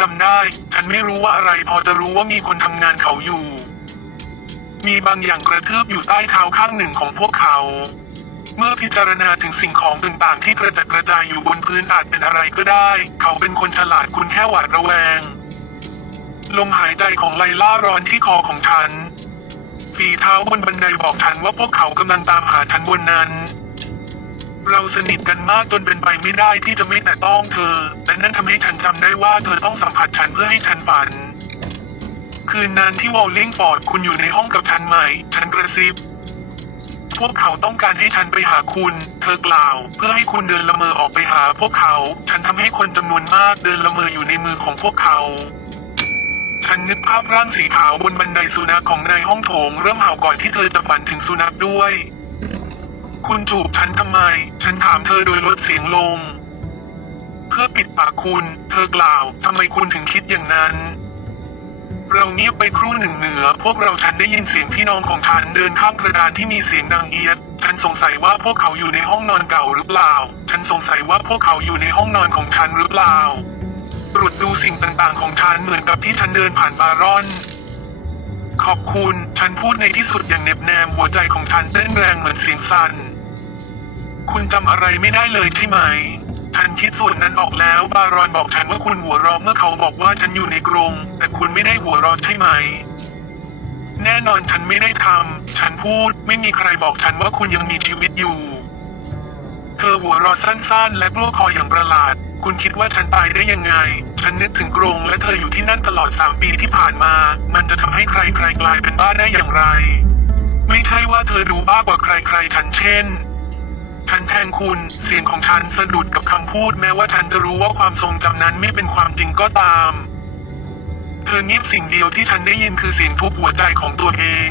จำได้ ฉันไม่รู้ว่าอะไรพอจะรู้ว่ามีคนทำงานเขาอยู่ มีบางอย่างกระทืบอยู่ใต้เท้าข้างหนึ่งของพวกเขา เมื่อพิจารณาถึงสิ่งของต่างๆ ที่กระจัดกระจายอยู่บนพื้นอาจเป็นอะไรก็ได้ เขาเป็นคนฉลาดคุณแค่หวาดระแวง ลมหายใจของไลล่าร้อนที่คอของฉันฝีเท้าบนบันไดบอกฉันว่าพวกเขากำลังตามหาฉันบนนั้น เราสนิทกันมากจนเป็นไปไม่ได้ที่จะไม่แตะต้องเธอ แต่นั่นทำให้ฉันจำได้ว่าเธอต้องสัมผัสฉันเพื่อให้ฉันฝัน คืนนั้นที่วอลลิงฟอร์ดคุณอยู่ในห้องกับฉันไหมฉันกระซิบ พวกเขาต้องการให้ฉันไปหาคุณ เธอกล่าว เพื่อให้คุณเดินละเมอออกไปหาพวกเขา ฉันทำให้คนจำนวนมากเดินละเมออยู่ในมือของพวกเขาฉันนึกภาพร่างสีขาวบนบันไดสุนัขของนายห้องโถงเริ่มเห่าก่อนที่เธอจะฝันถึงสุนัขด้วย คุณจูบฉันทำไม ฉันถามเธอโดยลดเสียงลง เพื่อปิดปากคุณ เธอกล่าวทำไมคุณถึงคิดอย่างนั้น เราเงียบไปครู่หนึ่งเหนือ พวกเราฉันได้ยินเสียงพี่น้องของฉันเดินข้ามกระดานที่มีเสียงดังเอียด ฉันสงสัยว่าพวกเขาอยู่ในห้องนอนเก่าหรือเปล่า ฉันสงสัยว่าพวกเขาอยู่ในห้องนอนของฉันหรือเปล่า ตรวจดูสิ่งต่างๆ ของฉันเหมือนกับที่ฉันเดินผ่านบารอนขอบคุณ ฉันพูดในที่สุดอย่างเหน็บแนมหัวใจของฉันเต้นแรงเหมือนเสียงสั่น คุณจำอะไรไม่ได้เลยใช่ไหมฉันคิดส่วนนั้นออกแล้ว บารอนบอกฉันว่าคุณหัวเราะเมื่อเขาบอกว่าฉันอยู่ในกรง แต่คุณไม่ได้หัวเราะใช่ไหม แน่นอนฉันไม่ได้ทำ ฉันพูดไม่มีใครบอกฉันว่าคุณยังมีชีวิตอยู่ เธอหัวเราะสั้นๆ และกลัวคออย่างประหลาด คุณคิดว่าฉันตายได้ยังไง ฉันนึกถึงกรงและเธออยู่ที่นั่นตลอดสามปีที่ผ่านมา มันจะทำให้ใครๆกลายเป็นบ้าได้อย่างไร ไม่ใช่ว่าเธอรู้บ้ากว่าใครๆฉันเช่น ฉันแทนคุณ เสียงของฉันสะดุดกับคำพูดแม้ว่าฉันจะรู้ว่าความทรงจำนั้นไม่เป็นความจริงก็ตาม เธอเงียบสิ่งเดียวที่ฉันได้ยินคือเสียงทุบหัวใจของตัวเอง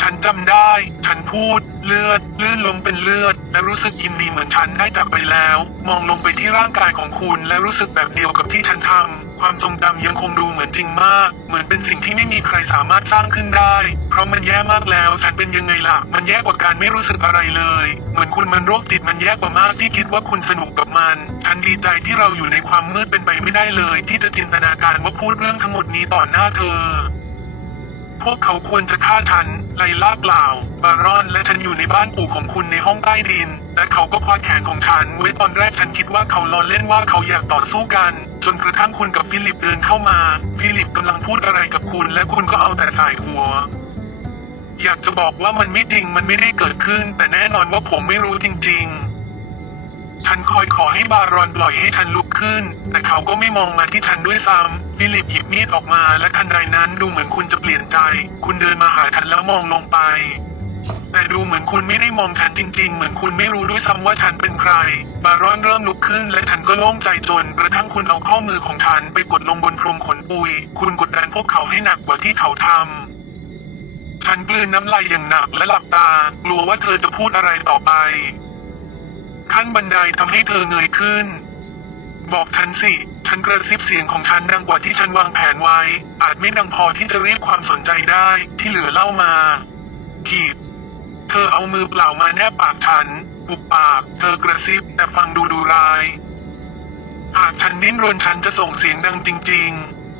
ฉันจำได้ ฉันพูด เลือด ลื่นลงเป็นเลือด และรู้สึกยินดีเหมือนฉันได้จากไปแล้ว มองลงไปที่ร่างกายของคุณและรู้สึกแบบเดียวกับที่ฉันทำ ความทรงจำยังคงดูเหมือนจริงมาก เหมือนเป็นสิ่งที่ไม่มีใครสามารถสร้างขึ้นได้ เพราะมันแย่มากแล้วฉันเป็นยังไงล่ะ มันแย่กว่าการไม่รู้สึกอะไรเลย เหมือนคุณมันโรคจิตมันแย่กว่ามากที่คิดว่าคุณสนุกกับมัน ฉันดีใจที่เราอยู่ในความมืดเป็นไปไม่ได้เลย ที่จะจินตนาการว่าพูดเรื่องทั้งหมดนี้ต่อหน้าเธอ พวกเขาควรจะฆ่าฉัน ไลล่ากล่าวบารอนและฉันอยู่ในบ้านปู่ของคุณในห้องใต้ดิน และเขาก็คว้าแขนของฉันไว้ตอนแรกฉันคิดว่าเขาล้อเล่นว่าเขาอยากต่อสู้กัน จนกระทั่งคุณกับฟิลิปเดินเข้ามา ฟิลิปกำลังพูดอะไรกับคุณ และคุณก็เอาแต่สายหัว อยากจะบอกว่ามันไม่จริงมันไม่ได้เกิดขึ้น แต่แน่นอนว่าผมไม่รู้จริง ๆ ฉันคอยขอให้บารอนปล่อยให้ฉันลุกขึ้น แต่เขาก็ไม่มองมาที่ฉันด้วยซ้ำฟิลิปหยิบมีดออกมาและทันใดนั้นดูเหมือนคุณจะเปลี่ยนใจ คุณเดินมาหาฉันแล้วมองลงไป แต่ดูเหมือนคุณไม่ได้มองฉันจริง ๆ เหมือนคุณไม่รู้ด้วยซ้ำว่าฉันเป็นใคร บารอนเริ่มลุกขึ้น และฉันก็โล่งใจจนกระทั่งคุณเอาข้อมือของฉันไปกดลงบนพรมขนปุย คุณกดดันพวกเขาให้หนักกว่าที่เขาทำฉันกลืนน้ำลายอย่างหนักและหลับตากลัวว่าเธอจะพูดอะไรต่อไป ขั้นบันไดทำให้เธอเงยขึ้น บอกฉันสิ ฉันกระซิบเสียงของฉันดังกว่าที่ฉันวางแผนไว้ อาจไม่ดังพอที่จะเรียกความสนใจได้ที่เหลือเล่ามา ขีด เธอเอามือเปล่ามาแนบปากฉันปุบปาก เธอกระซิบแต่ฟังดูดูร้าย หากฉันดิ้นรนฉันจะส่งเสียงดังจริง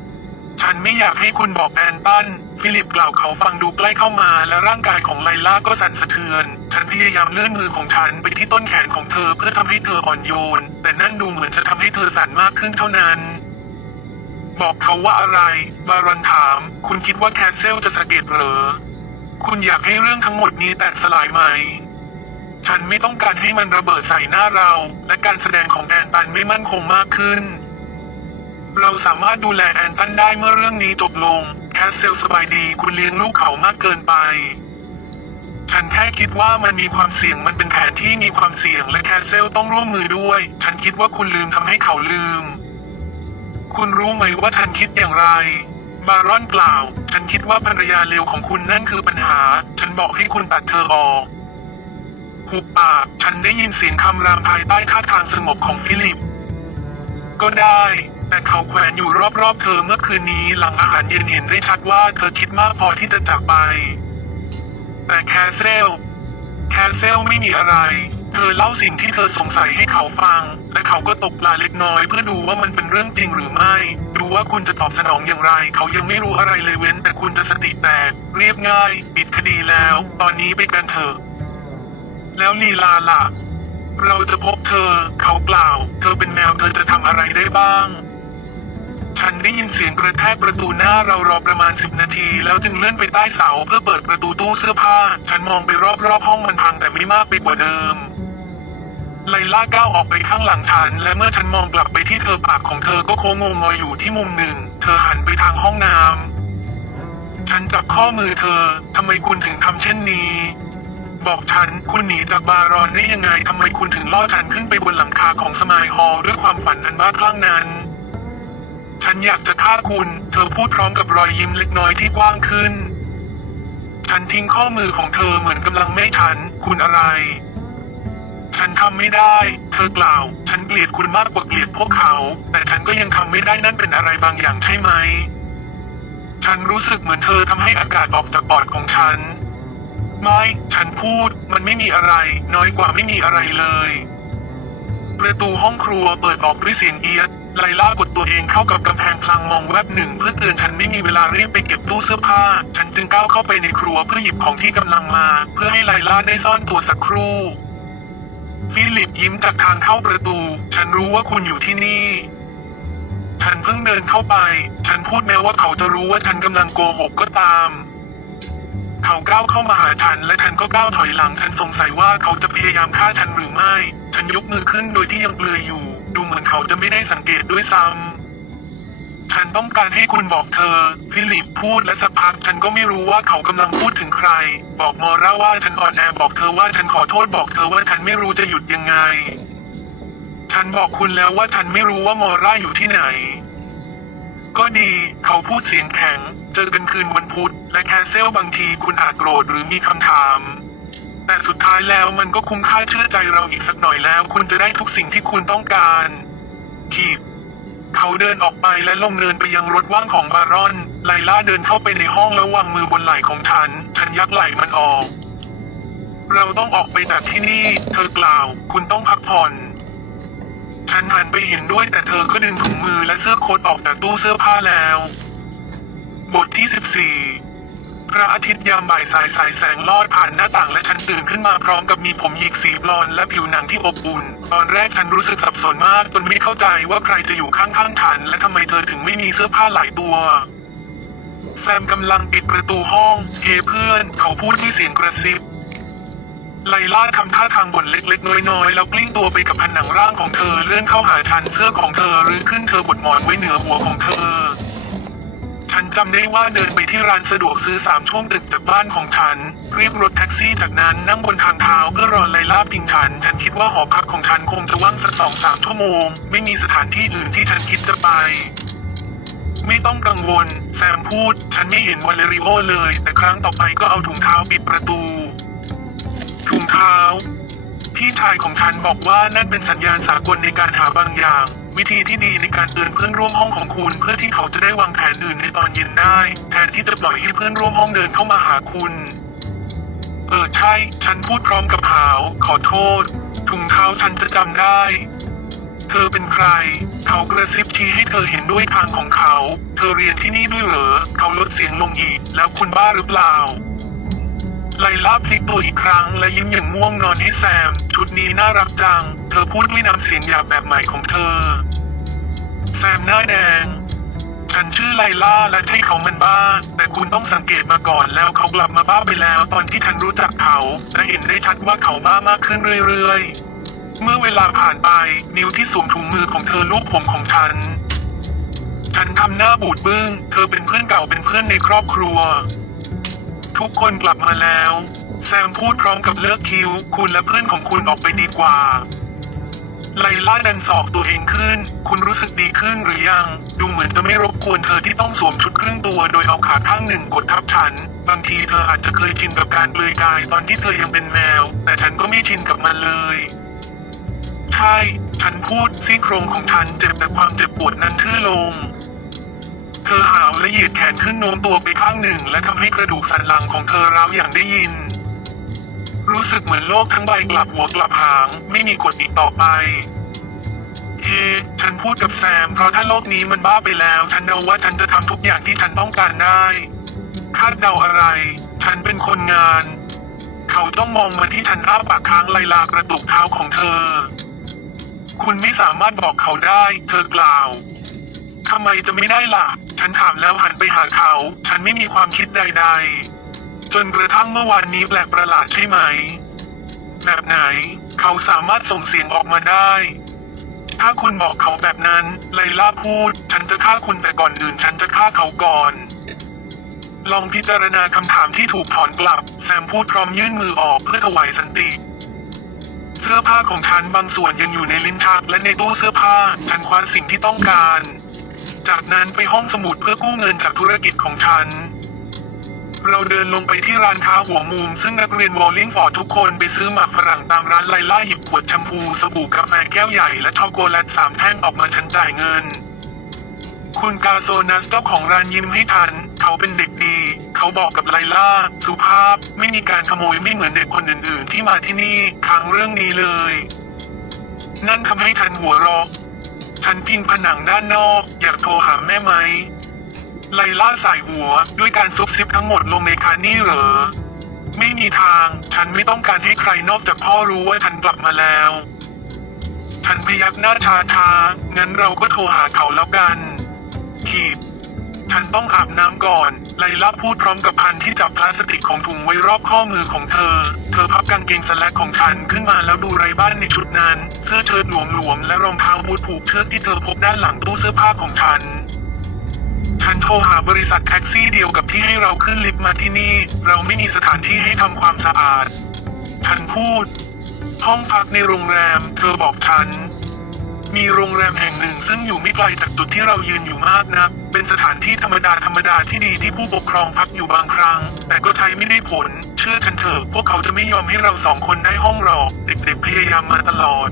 ๆ ฉันไม่อยากให้คุณบอกแอนตัน ฟิลิปกล่าวเขาฟังดูใกล้เข้ามาและร่างกายของไลล่าก็สั่นสะเทือน ฉันพยายามเลื่อนมือของฉันไปที่ต้นแขนของเธอเพื่อทำให้เธออ่อนโยน แต่นั่นดูเหมือนจะทำให้เธอสั่นมากขึ้นเท่านั้น บอกเขาว่าอะไร บารอนถาม คุณคิดว่าแคสเซลจะสะเก็ดเหรอคุณอยากให้เรื่องทั้งหมดนี้แตกสลายไหมฉันไม่ต้องการให้มันระเบิดใส่หน้าเรา และการแสดงของแอนตันไม่มั่นคงมากขึ้น เราสามารถดูแลแอนตันได้เมื่อเรื่องนี้จบลง แคสเซลสบายดีคุณเลี้ยงลูกเขามากเกินไป ฉันแค่คิดว่ามันมีความเสี่ยงมันเป็นแผนที่มีความเสี่ยงและแคสเซลต้องร่วมมือด้วย ฉันคิดว่าคุณลืมทำให้เขาลืม คุณรู้ไหมว่าฉันคิดอย่างไร บารอนกล่าวฉันคิดว่าภรรยาเลวของคุณนั่นคือปัญหา ฉันบอกให้คุณตัดเธอออกหุบปาก ฉันได้ยินเสียงคำรามภายใต้ท่าทางสงบของฟิลิป ก็ได้ แต่เขาแขวนอยู่รอบๆเธอเมื่อคืนนี้หลังอาหารเย็นเห็นได้ชัดว่าเธอคิดมากพอที่จะจากไป แต่แคสเซล แคสเซลไม่มีอะไร เธอเล่าสิ่งที่เธอสงสัยให้เขาฟัง และเขาก็ตกปลาเล็กน้อยเพื่อดูว่ามันเป็นเรื่องจริงหรือไม่ ดูว่าคุณจะตอบสนองอย่างไร เขายังไม่รู้อะไรเลยเว้น แต่คุณจะสติแตกเรียบง่าย ปิดคดีแล้ว ตอนนี้ไปกันเถอะ แล้วลีลาล่ะเราจะพบเธอ เขากล่าว เธอเป็นแมวเธอจะทำอะไรได้บ้าง ฉันได้ยินเสียงกระแทกประตูหน้าเรารอประมาณสิบนาที แล้วจึงเลื่อนไปใต้เสาเพื่อเปิดประตูตู้เสื้อผ้า ฉันมองไปรอบๆห้องมันพังแต่ไม่มากไปกว่าเดิมไลล่าก้าวออกไปข้างหลังฉัน และเมื่อฉันมองกลับไปที่เธอปากของเธอก็โค้งงงอยอยู่ที่มุมหนึ่ง เธอหันไปทางห้องน้ำฉันจับข้อมือเธอทำไมคุณถึงทำเช่นนี้ บอกฉันคุณหนีจากบารอนได้ยังไงทำไมคุณถึงล่อฉันขึ้นไปบนหลังคาของสมายฮอลล์ด้วยความฝันอันบ้าคลั่งนั้น ฉันอยากจะฆ่าคุณ เธอพูดพร้อมกับรอยยิ้มเล็กน้อยที่กว้างขึ้น ฉันทิ้งข้อมือของเธอเหมือนกำลังไม่ฉัน คุณอะไร ฉันทำไม่ได้ เธอกล่าว ฉันเกลียดคุณมากกว่าเกลียดพวกเขา แต่ฉันก็ยังทำไม่ได้นั่นเป็นอะไรบางอย่างใช่ไหม ฉันรู้สึกเหมือนเธอทำให้อากาศออกจากปอดของฉัน ไม่ ฉันพูด มันไม่มีอะไร น้อยกว่าไม่มีอะไรเลย ประตูห้องครัวเปิดออกด้วยเสียงเอียด ไลล่ากดตัวเองเข้ากับกำแพงพลางมองแวบหนึ่งเพื่อเตือนฉันไม่มีเวลารีบไปเก็บตู้เสื้อผ้า ฉันจึงก้าวเข้าไปในครัวเพื่อหยิบของที่กำลังมา เพื่อให้ไลล่าได้ซ่อนตัวสักครู่ ฟิลิปยิ้มจากทางเข้าประตู ฉันรู้ว่าคุณอยู่ที่นี่ ฉันเพิ่งเดินเข้าไป ฉันพูดแม้ว่าเขาจะรู้ว่าฉันกำลังโกหกก็ตามเขาก้าวเข้ามาหาฉันและฉันก็ก้าวถอยหลัง ฉันสงสัยว่าเขาจะพยายามฆ่าฉันหรือไม่ ฉันยกมือขึ้นโดยที่ยังเปลือยอยู่ ดูเหมือนเขาจะไม่ได้สังเกตด้วยซ้ำ ฉันต้องการให้คุณบอกเธอ ฟิลิปพูดและสักพักฉันก็ไม่รู้ว่าเขากำลังพูดถึงใคร บอกมอร่าว่าฉันอ่อนแอบอกเธอว่าฉันขอโทษบอกเธอว่าฉันไม่รู้จะหยุดยังไง ฉันบอกคุณแล้วว่าฉันไม่รู้ว่ามอร่าอยู่ที่ไหน ก็ดี เขาพูดเสียงแข็ง เจอกันคืนวันพุธ และแคสเซลบางทีคุณอาจโกรธหรือมีคำถาม แต่สุดท้ายแล้วมันก็คุ้มค่าเชื่อใจเราอีกสักหน่อยแล้ว คุณจะได้ทุกสิ่งที่คุณต้องการขีดเขาเดินออกไปและลงเดินไปยังรถว่างของบารอน ไลล่าเดินเข้าไปในห้องแล้ววางมือบนไหล่ของฉัน ฉันยักไหล่มันออก เราต้องออกไปจากที่นี่ เธอกล่าว คุณต้องพักผ่อน ฉันหันไปเห็นด้วยแต่เธอก็ดึงถุงมือและเสื้อโค้ทออกจากตู้เสื้อผ้าแล้ว บทที่14 พระอาทิตย์ยามบ่ายสายสายแสงลอดผ่านหน้าต่างและฉันตื่นขึ้นมาพร้อมกับมีผมหยิกสีบลอนและผิวหนังที่อบอุ่น ตอนแรกฉันรู้สึกสับสนมากจนไม่เข้าใจว่าใครจะอยู่ข้างๆฉัน และทำไมเธอถึงไม่มีเสื้อผ้าหลายตัวแซมกำลังปิดประตูห้องเฮเพื่อน เขาพูดด้วยเสียงกระซิบ ไลล่าทำท่าทางบ่นเล็กๆ น้อยๆ แล้วกลิ้งตัวไปกับผนังร่างของเธอเลื่อนเข้าหาฉันเสื้อของเธอหรือขึ้นเธอบดหมอนไว้เหนือหัวของเธอ ฉันจำได้ว่าเดินไปที่ร้านสะดวกซื้อสามช่วงตึกจากบ้านของฉัน เรียกรถแท็กซี่จากนั้นนั่งบนทางเท้าเพื่อรอไลล่าพิงฉัน ฉันคิดว่าหอพักของฉันคงจะว่างสักสองสามชั่วโมง ไม่มีสถานที่อื่นที่ฉันคิดจะไป ไม่ต้องกังวล แซมพูด ฉันไม่เห็นวาเลริโอเลย แต่ครั้งต่อไปก็เอาถุงเท้าปิดประตูถุงเท้าพี่ชายของฉันบอกว่านั่นเป็นสัญญาณสากลในการหาบางอย่าง วิธีที่ดีในการเตือนเพื่อนร่วมห้องของคุณ เพื่อที่เขาจะได้วางแผนอื่นในตอนเย็นได้ แทนที่จะปล่อยให้เพื่อนร่วมห้องเดินเข้ามาหาคุณเออใช่ ฉันพูดพร้อมกับหาว ขอโทษ ถุงเท้าฉันจะจำได้ เธอเป็นใคร เขากระซิบชี้ให้เธอเห็นด้วยทางของเขา เธอเรียนที่นี่ด้วยเหรอ เขาลดเสียงลงอีก แล้วคุณบ้าหรือเปล่า ไลล่าพลิกตัวอีกครั้งและยิ้มอย่างง่วงนอนให้แซม ชุดนี้น่ารักจัง เธอพูดด้วยน้ำเสียงหยาบแบบใหม่ของเธอ แซมหน้าแดง ฉันชื่อไลล่าและใช่เขามันบ้า แต่คุณต้องสังเกตมาก่อนแล้วเขากลับมาบ้าไปแล้วตอนที่ฉันรู้จักเขาและเห็นได้ชัดว่าเขาบ้ามากขึ้นเรื่อยๆ เมื่อเวลาผ่านไปนิ้วที่สวมถุงมือของเธอลูบผมของฉัน ฉันทำหน้าบูดบึ้ง เธอเป็นเพื่อนเก่าเป็นเพื่อนในครอบครัว ทุกคนกลับมาแล้ว แซมพูดพร้อมกับเลิกคิว คุณและเพื่อนของคุณออกไปดีกว่า ไลล่าดันศอกตัวเองขึ้น คุณรู้สึกดีขึ้นหรือยัง ดูเหมือนจะไม่รบกวนเธอที่ต้องสวมชุดครึ่งตัวโดยเอาขาข้างหนึ่งกดทับฉัน บางทีเธออาจจะเคยชินกับการเปลือยกายตอนที่เธอยังเป็นแมว แต่ฉันก็ไม่ชินกับมันเลยใช่ ฉันพูดซี่โครงของฉันเจ็บแต่ความเจ็บปวดนั้นทื่อลง ธอหาวและเหยียดแขนขึ้นโน้มตัวไปข้างหนึ่ง และทำให้กระดูกสันหลังของเธอร้าวอย่างได้ยิน รู้สึกเหมือนโลกทั้งใบกลับหัวกลับหาง ไม่มีกฎอีกต่อไป เอฉันพูดกับแซม เพราะถ้าโลกนี้มันบ้าไปแล้ว ฉันเดาว่าฉันจะทำทุกอย่างที่ฉันต้องการได้ คาดเดาอะไร ฉันเป็นคนงาน เขาต้องมองมาที่ฉันอ้าปากค้างไลลากระตุกเท้าของเธอ คุณไม่สามารถบอกเขาได้ เธอกล่าว ทำไมจะไม่ได้ล่ะ ฉันถามแล้วหันไปหาเขา ฉันไม่มีความคิดใดๆ จนกระทั่งเมื่อวานนี้แปลกประหลาดใช่ไหม แบบไหน เขาสามารถส่งเสียงออกมาได้ ถ้าคุณบอกเขาแบบนั้น ไลล่าพูด ฉันจะฆ่าคุณแต่ก่อนอื่น ฉันจะฆ่าเขาก่อน ลองพิจารณาคำถามที่ถูกถอนกลับ แซมพูดพร้อมยื่นมือออกเพื่อถวายสันติเสื้อผ้าของฉันบางส่วนยังอยู่ในลิ้นชักและในตู้เสื้อผ้า ฉันคว้าสิ่งที่ต้องการ จากนั้นไปห้องสมุดเพื่อกู้เงินจากธุรกิจของฉัน เราเดินลงไปที่ร้านค้าหัวมุม ซึ่งนักเรียนวอลลิงฟอร์ดทุกคนไปซื้อหมากฝรั่งตามร้านไลล่าหยิบขวดแชมพูสบู่กาแฟแก้วใหญ่และช็อกโกแลตสามแท่งออกมาฉันจ่ายเงิน คุณกาโซนัสเจ้าของร้านยิ้มให้ทัน เขาเป็นเด็กดี เขาบอกกับไลล่าสุภาพไม่มีการขโมยไม่เหมือนเด็กคนอื่น ๆ ที่มาที่นี่ค้างเรื่องนี้เลย นั่นทำให้ทันหัวเรอก ฉันพิงผนังด้านนอก อยากโทรหาแม่ไหม ไลล่าสายหัวด้วยการซุบซิบทั้งหมดลงในคานี่เหรอ ไม่มีทาง ฉันไม่ต้องการให้ใครนอกจากพ่อรู้ว่าฉันกลับมาแล้ว ฉันพยักหน้าชาชางั้นเราก็โทรหาเขาแล้วกันขีด ฉันต้องอาบน้ำก่อน ไลล่าพูดพร้อมกับพันที่จับพลาสติกของถุงไว้รอบข้อมือของเธอ เธอพับกางเกงสแลกของฉันขึ้นมาแล้วดูไรบ้านในชุดนั้น เสื้อเชิ้ตหลวมๆและรองเท้าบูทผูกเชือกที่เธอพบด้านหลังตู้เสื้อผ้าของฉัน ฉันโทรหาบริษัทแท็กซี่เดียวกับที่ให้เราขึ้นลิฟต์มาที่นี่ เราไม่มีสถานที่ให้ทำความสะอาด ฉันพูด ห้องพักในโรงแรม เธอบอกฉัน มีโรงแรมแห่งหนึ่งซึ่งอยู่ไม่ไกลจากจุดที่เรายืนอยู่มากนะ เป็นสถานที่ธรรมดาธรรมดาที่ดีที่ผู้ปกครองพักอยู่บางครั้ง แต่ก็ใช้ไม่ได้ผล เชื่อฉันเถอะพวกเขาจะไม่ยอมให้เราสองคนได้ห้องหรอกเด็กๆพยายามมาตลอด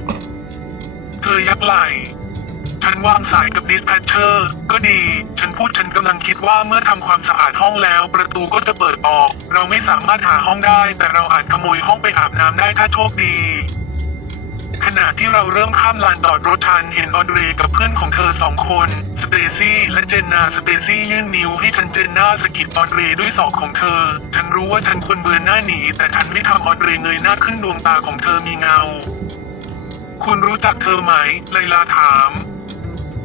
เธอยักไหลฉันวางสายกับดิสแพชเชอร์ก็ดี ฉันพูดฉันกำลังคิดว่าเมื่อทำความสะอาดห้องแล้ว ประตูก็จะเปิดออก เราไม่สามารถหาห้องได้ แต่เราอาจขโมยห้องไปอาบน้ำได้ถ้าโชคดี ขณะที่เราเริ่มข้ามลานจอดรถฉันเห็นออนเดรกับเพื่อนของเธอสองคน สเตซี่และเจนนาสเตซี่ยื่นนิ้วให้ฉันเจนนาสกิดออนเดรด้วยศอกของเธอ ฉันรู้ว่าฉันควรเบือนหน้าหนีแต่ฉันไม่ทำออนเดรเงยหน้าขึ้นดวงตาของเธอมีเงา คุณรู้จักเธอไหมไลลาถาม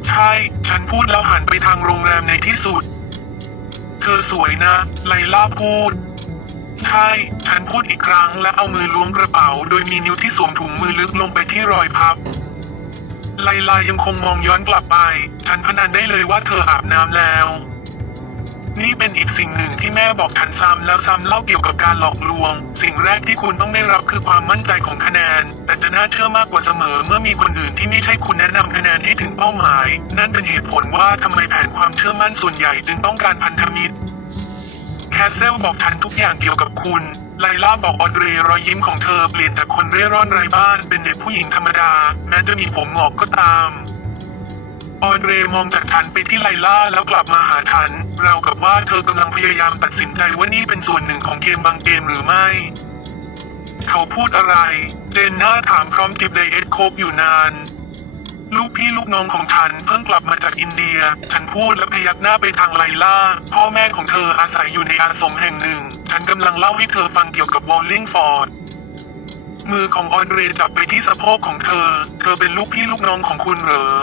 ใช่ ฉันพูดแล้วหันไปทางโรงแรมในที่สุด เธอสวยนะ ไลลาพูด ใช่ ฉันพูดอีกครั้งและเอามือล้วงกระเป๋า โดยมีนิ้วที่สวมถุงมือลึกลงไปที่รอยพับ ไลลายังคงมองย้อนกลับไป ฉันพนันได้เลยว่าเธออาบน้ำแล้ว นี่เป็นอีกสิ่งหนึ่งที่แม่บอกฉันซ้ำแล้วซ้ำเล่าเกี่ยวกับการหลอกลวง สิ่งแรกที่คุณต้องได้รับคือความมั่นใจของคะแนน แต่จะน่าเชื่อมากกว่าเสมอเมื่อมีคนอื่นที่ไม่ใช่คุณแนะนำคะแนนให้ถึงเป้าหมาย นั่นเป็นเหตุผลว่าทำไมแผนความเชื่อมั่นส่วนใหญ่จึงต้องการพันธมิตร แคสเซลบอกฉันทุกอย่างเกี่ยวกับคุณ ไลล่าบอกออดรย์รอยยิ้มของเธอเปลี่ยนจากคนเร่ร่อนไร้บ้านเป็นเด็กผู้หญิงธรรมดา แม้จะมีผมงอกก็ตาม ออดรย์มองจากฉันไปที่ไลล่าแล้วกลับมาหาฉันเราวกับว่าเธอกำลังพยายามตัดสินใจว่านี่เป็นส่วนหนึ่งของเกมบางเกมหรือไม่ เขาพูดอะไร เจนน่าถามพร้อมจิบไดเอทโคกอยู่นาน ลูกพี่ลูกน้องของฉันเพิ่งกลับมาจากอินเดีย ฉันพูดและพยักหน้าไปทางไลล่า พ่อแม่ของเธออาศัยอยู่ในอาสมแห่งหนึ่ง ฉันกำลังเล่าให้เธอฟังเกี่ยวกับวอลลิงฟอร์ดมือของออนเดรจับไปที่สะโพกของเธอ เธอเป็นลูกพี่ลูกน้องของคุณเหรอ